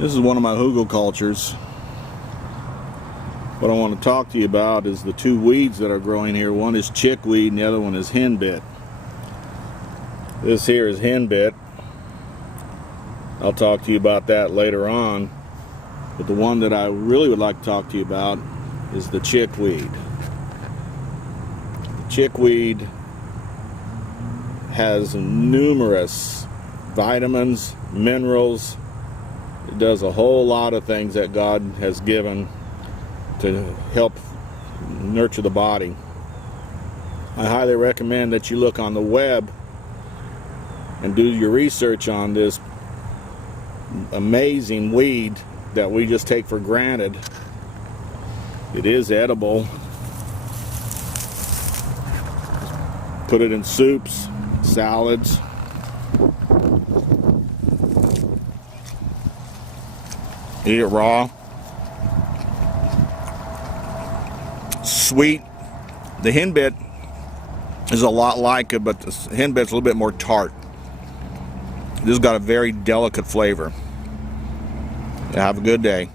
This is one of my Huglekulturs. What I want to talk to you about is the two weeds that are growing here. One is chickweed and the other one is hen-bit. This here is hen-bit. I'll talk to you about that later on. But the one that I really would like to talk to you about is the chickweed. The chickweed has numerous vitamins, minerals. It does a whole lot of things that God has given to help nurture the body. I highly recommend that you look on the web and do your research on this amazing weed that we just take for granted. It is edible. Put it in soups, salads. Eat it raw. Sweet. The hen-bit is a lot like it, but the hen-bit's a little bit more tart. This has got a very delicate flavor. Have a good day.